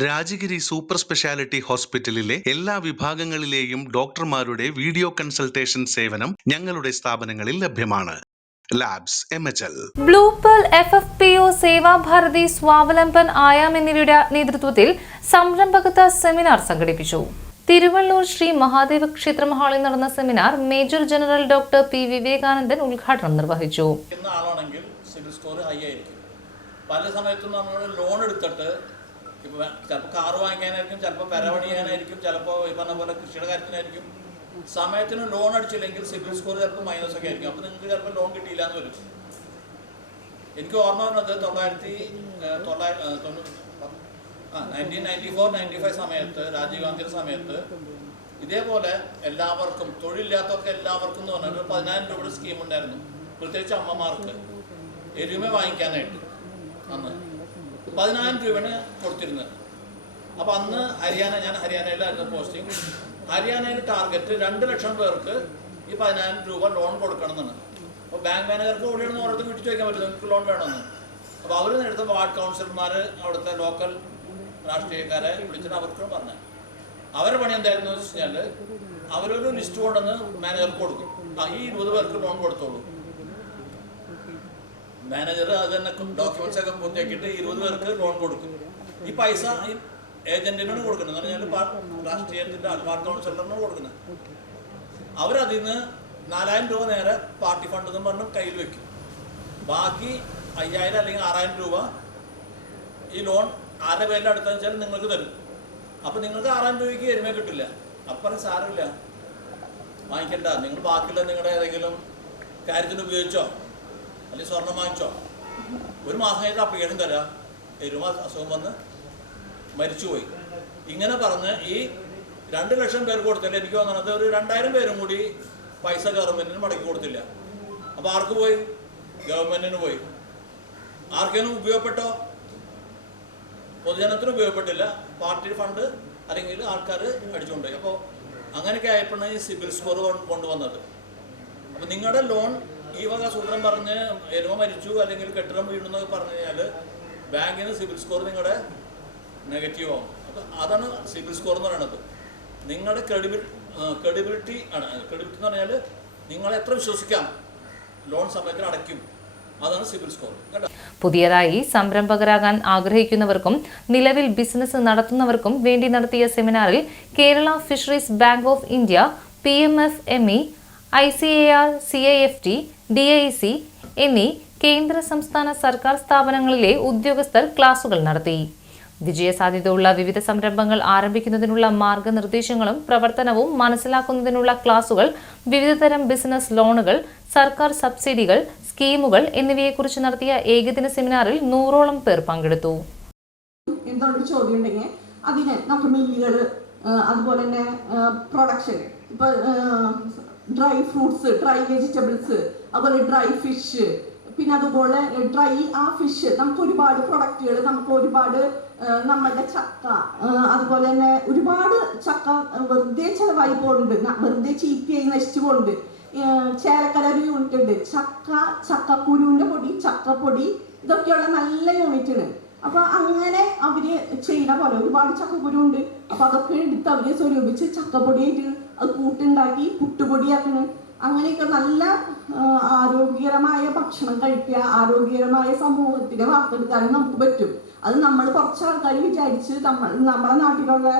Rajagiri super speciality ഹോസ്പിറ്റലിലെ എല്ലാ വിഭാഗങ്ങളിലെയും ഡോക്ടർമാരുടെ വീഡിയോ കൺസൾട്ടേഷൻ സേവനം ഞങ്ങളുടെ സ്ഥാപനങ്ങളിൽ ലഭ്യമാണ്. Labs M H L blue pearl F F P O Seva Bharati Swavalamban ആയാം എന്നിവയുടെ നേതൃത്വത്തിൽ സംരംഭകത്വ സെമിനാർ സംഘടിപ്പിച്ചു. തിരുവള്ളൂർ ശ്രീ മഹാദേവ ക്ഷേത്ര ഹാളിൽ നടന്ന seminar major general doctor P Vivekanandan ഉദ്ഘാടനം നിർവഹിച്ചു. ഇരിക്കുന്ന ആളാണെങ്കിൽ സിവിൽ സ്കോർ ഹൈ ആയിരിക്കും. പല സമയത്തും നമ്മൾ ലോൺ എടുത്തിട്ട് ഇപ്പോൾ ചിലപ്പോൾ കാറ് വാങ്ങിക്കാനായിരിക്കും ചിലപ്പോൾ പെര പണിയാനായിരിക്കും ചിലപ്പോൾ ഈ പറഞ്ഞ പോലെ കൃഷിയുടെ കാര്യത്തിനായിരിക്കും. സമയത്തിന് ലോൺ അടിച്ചില്ലെങ്കിൽ സിവിൽ സ്കോർ ചിലപ്പോൾ മൈനസ് ഒക്കെ ആയിരിക്കും. അപ്പോൾ നിങ്ങൾക്ക് ചിലപ്പോൾ ലോൺ കിട്ടിയില്ല എന്ന് വരും. എനിക്ക് ഓർമ്മ വന്നത് തൊള്ളായിരത്തി തൊള്ളായിരത്തി nineteen ninety four ninety five സമയത്ത് രാജീവ് ഗാന്ധിയുടെ സമയത്ത് ഇതേപോലെ എല്ലാവർക്കും തൊഴിലില്ലാത്തവർക്ക് എല്ലാവർക്കും എന്ന് പറഞ്ഞാൽ ഒരു പതിനായിരം രൂപയുടെ സ്കീം ഉണ്ടായിരുന്നു. പ്രത്യേകിച്ച് അമ്മമാർക്ക് എരുമ വാങ്ങിക്കാനായിട്ട് അന്ന്. പതിനായിരം രൂപയാണ് കൊടുത്തിരുന്നത്. അപ്പോൾ അന്ന് ഹരിയാന ഞാൻ ഹരിയാനയിലായിരുന്നു പോസ്റ്റിംഗ് ഹരിയാനയിൽ ടാർഗറ്റ് രണ്ട് ലക്ഷം പേർക്ക് ഈ പതിനായിരം രൂപ ലോൺ കൊടുക്കണം എന്നാണ് അപ്പോൾ ബാങ്ക് മാനേജർക്ക് ഓടിയാണ് ഓരോരുത്തർ വീട്ടിൽ ചോദിക്കാൻ പറ്റും നിങ്ങൾക്ക് ലോൺ വേണമെന്ന്? അപ്പോൾ അവർ നേരത്തെ വാർഡ് കൗൺസിലർമാർ അവിടുത്തെ ലോക്കൽ രാഷ്ട്രീയക്കാരെ വിളിച്ചിട്ട് അവർക്ക് പറഞ്ഞു. അവരുടെ പണി എന്തായിരുന്നു വെച്ച് കഴിഞ്ഞാൽ അവരൊരു ലിസ്റ്റ് കൊണ്ടുവന്ന് മാനേജർക്ക് കൊടുക്കും. ഈ ഇരുപത് പേർക്ക് ലോൺ കൊടുത്തോളൂ. മാനേജർ അത് തന്നെ ഡോക്യുമെന്റ്സ് ഒക്കെ പൂർത്തിയാക്കിയിട്ട് ഇരുപത് പേർക്ക് ലോൺ കൊടുക്കും. ഈ പൈസ ഈ ഏജന്റിനോട് കൊടുക്കുന്നത് എന്ന് പറഞ്ഞാൽ രാഷ്ട്രീയത്തിന്റെ വാർഡ് സെന്ററിനോട് കൊടുക്കുന്നത് അവരതിൽ നിന്ന് നാലായിരം രൂപ നേരെ പാർട്ടി ഫണ്ട് എന്ന് പറഞ്ഞ് കയ്യിൽ വെക്കും. ബാക്കി അയ്യായിരം അല്ലെങ്കിൽ ആറായിരം രൂപ ഈ ലോൺ ആരുടെ പേരിൽ അടുത്തെന്ന് വെച്ചാൽ നിങ്ങൾക്ക് തരും. അപ്പോൾ നിങ്ങൾക്ക് ആറായിരം രൂപയ്ക്ക് എരുമ കിട്ടില്ല. അപ്പം സാരമില്ല. വാങ്ങിക്കണ്ട. നിങ്ങൾ ബാക്കിയുള്ള നിങ്ങളുടെ ഏതെങ്കിലും കാര്യത്തിന് ഉപയോഗിച്ചോ? അല്ലെങ്കിൽ സ്വർണം വാങ്ങിച്ചോ? ഒരു മാസം കഴിഞ്ഞിട്ട് അപ്ലിക്കേഷൻ തരാം. എരുമ അസുഖം വന്ന് മരിച്ചുപോയി. ഇങ്ങനെ പറഞ്ഞ് ഈ രണ്ട് ലക്ഷം പേർക്ക് കൊടുത്തില്ല. എനിക്ക് തോന്നുന്നത് ഒരു രണ്ടായിരം പേരും കൂടി പൈസ ഗവൺമെന്റിന് മടക്കി കൊടുത്തില്ല. അപ്പൊ ആർക്ക് പോയി? ഗവൺമെന്റിന് പോയി. ആർക്കെങ്കിലും ഉപയോഗപ്പെട്ടോ? പൊതുജനത്തിന് ഉപയോഗപ്പെട്ടില്ല. പാർട്ടി ഫണ്ട് അല്ലെങ്കിൽ ആൾക്കാർ അടിച്ചുകൊണ്ടുപോയി. അപ്പോൾ അങ്ങനെയൊക്കെ ആയപ്പോഴാണ് ഈ സിബിൽ സ്കോർ കൊണ്ടുവന്നത്. അപ്പോൾ നിങ്ങളുടെ ലോൺ ഈ വക സൂത്രം പറഞ്ഞ് എരുമ മരിച്ചു അല്ലെങ്കിൽ കെട്ടിടം വീണു എന്നൊക്കെ പറഞ്ഞു കഴിഞ്ഞാൽ ബാങ്കിന് സിബിൽ സ്കോർ നിങ്ങളുടെ നെഗറ്റീവ് ആവും. അപ്പം അതാണ് സിവിൽ സ്കോർ എന്ന് പറയുന്നത് നിങ്ങളുടെ ക്രെഡിബിൾ ക്രെഡിബിലിറ്റി ആണ്. ക്രെഡിബിലിറ്റി എന്ന് പറഞ്ഞാൽ നിങ്ങളെ എത്ര വിശ്വസിക്കാം? ലോൺ സമയത്തിന് അടയ്ക്കും. അതാണ് സിബിൽ സ്കോർ പുതിയതായി സംരംഭകരാകാൻ ആഗ്രഹിക്കുന്നവർക്കും നിലവിൽ ബിസിനസ് നടത്തുന്നവർക്കും വേണ്ടി നടത്തിയ സെമിനാറിൽ Kerala fisheries bank of India P M F M E I C A R C I F T D I C എന്നീ കേന്ദ്ര സംസ്ഥാന സർക്കാർ സ്ഥാപനങ്ങളിലെ ഉദ്യോഗസ്ഥർ ക്ലാസുകൾ നടത്തി. വിജയസാധ്യതയുള്ള വിവിധ സംരംഭങ്ങൾ ആരംഭിക്കുന്നതിനുള്ള മാർഗനിർദ്ദേശങ്ങളും പ്രവർത്തനവും മനസ്സിലാക്കുന്നതിനുള്ള ക്ലാസുകൾ വിവിധതരം ബിസിനസ് ലോണുകൾ സർക്കാർ സബ്സിഡികൾ സ്കീമുകൾ എന്നിവയെക്കുറിച്ച് നടത്തിയ ഏകദിന സെമിനാറിൽ നൂറോളം പേർ പങ്കെടുത്തു. ഉണ്ടെങ്കിൽ അതിന് നമുക്ക് മില്ലുകൾ അതുപോലെ തന്നെ പ്രൊഡക്ഷൻ ഇപ്പൊ ഡ്രൈ ഫ്രൂട്ട്സ് ഡ്രൈ വെജിറ്റബിൾസ് അതുപോലെ ഡ്രൈ ഫിഷ് പിന്നെ അതുപോലെ ഡ്രൈ ആ ഫിഷ് നമുക്ക് ഒരുപാട് പ്രൊഡക്റ്റുകൾ നമുക്ക് ഒരുപാട് നമ്മളുടെ ചക്ക അതുപോലെ തന്നെ ഒരുപാട് ചക്ക വെറുതെ ചിലവായി പോകുന്നുണ്ട് വെറുതെ ചീത്തയായി നശിച്ചു പോകുന്നുണ്ട് ചേലക്കര ഒരു യൂണിറ്റ് ഉണ്ട്. ചക്ക ചക്കക്കുരുവിന്റെ പൊടി ചക്കപ്പൊടി ഇതൊക്കെയുള്ള നല്ല യൂണിറ്റ് ആണ് അപ്പൊ അങ്ങനെ അവർ ചെയ്യണ പോലെ ഒരുപാട് ചക്കക്കുരു ഉണ്ട്. അപ്പൊ അതൊക്കെ എടുത്ത് അവർ സ്വരൂപിച്ച് ചക്കപ്പൊടിയായിട്ട് അത് കൂട്ടുണ്ടാക്കി പുട്ടുപൊടിയാക്കണ്. അങ്ങനെയൊക്കെ നല്ല ആരോഗ്യകരമായ ഭക്ഷണം കഴിക്കുക ആരോഗ്യകരമായ സമൂഹത്തിനെ വാർത്തെടുക്കാനും നമുക്ക് പറ്റും. അത് നമ്മൾ കുറച്ച് ആൾക്കാർ വിചാരിച്ച് നമ്മൾ നമ്മുടെ നാട്ടിലുള്ള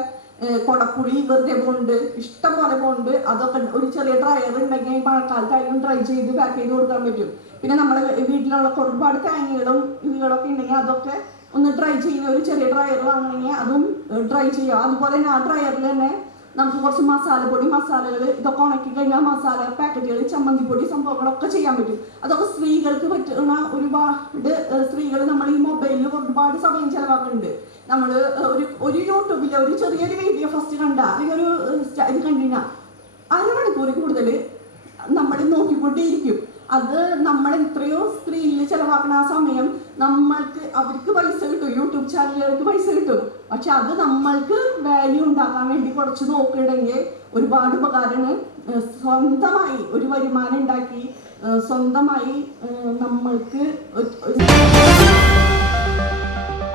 കൊടക്കുഴി വെറുതെ പോകുന്നുണ്ട് ഇഷ്ടം പോലെ പോകുന്നുണ്ട് അതൊക്കെ ഒരു ചെറിയ ഡ്രയർ ഉണ്ടെങ്കിൽ മഴക്കാലത്തായാലും ഡ്രൈ ചെയ്ത് പാക്ക് ചെയ്ത് കൊടുക്കാൻ പറ്റും. പിന്നെ നമ്മുടെ വീട്ടിലുള്ള ഒരുപാട് തേങ്ങകളും ഇവകളൊക്കെ ഉണ്ടെങ്കിൽ അതൊക്കെ ഒന്ന് ഡ്രൈ ചെയ്യുന്ന ഒരു ചെറിയ ഡ്രയർ വാങ്ങണമെങ്കിൽ അതും ഡ്രൈ ചെയ്യാം അതുപോലെ തന്നെ ആ ഡ്രയറിൽ തന്നെ നമുക്ക് കുറച്ച് മസാലപ്പൊടി മസാലകൾ ഇതൊക്കെ ഉണക്കി കഴിഞ്ഞാൽ മസാല പാക്കറ്റുകൾ ചമ്മന്തിപ്പൊടി സംഭവങ്ങളൊക്കെ ചെയ്യാൻ പറ്റും. അതൊക്കെ സ്ത്രീകൾക്ക് പറ്റുന്ന ഒരുപാട് സ്ത്രീകൾ നമ്മൾ ഈ മൊബൈലിൽ ഒരുപാട് സമയം ചെലവാക്കുന്നുണ്ട്. നമ്മൾ ഒരു ഒരു യൂട്യൂബിൽ ഒരു ചെറിയൊരു വീഡിയോ ഫസ്റ്റ് കണ്ട അല്ലെങ്കിൽ ഒരു ഇത് കണ്ടിന അരമണിക്കൂർ കൂടുതൽ നമ്മൾ നോക്കിക്കൊണ്ടേയിരിക്കും. അത് നമ്മൾ എത്രയോ സ്ക്രീനിൽ ചെലവാക്കുന്ന ആ സമയം നമ്മൾക്ക് അവർക്ക് പൈസ കിട്ടും. യൂട്യൂബ് ചാനലുകൾക്ക് പൈസ കിട്ടും. പക്ഷെ അത് നമ്മൾക്ക് വാല്യൂ ഉണ്ടാക്കാൻ വേണ്ടി കുറച്ച് നോക്കിയിടങ്കിൽ ഒരുപാട് ഉപകാരമാണ് സ്വന്തമായി ഒരു വരുമാനം ഉണ്ടാക്കി സ്വന്തമായി നമ്മൾക്ക്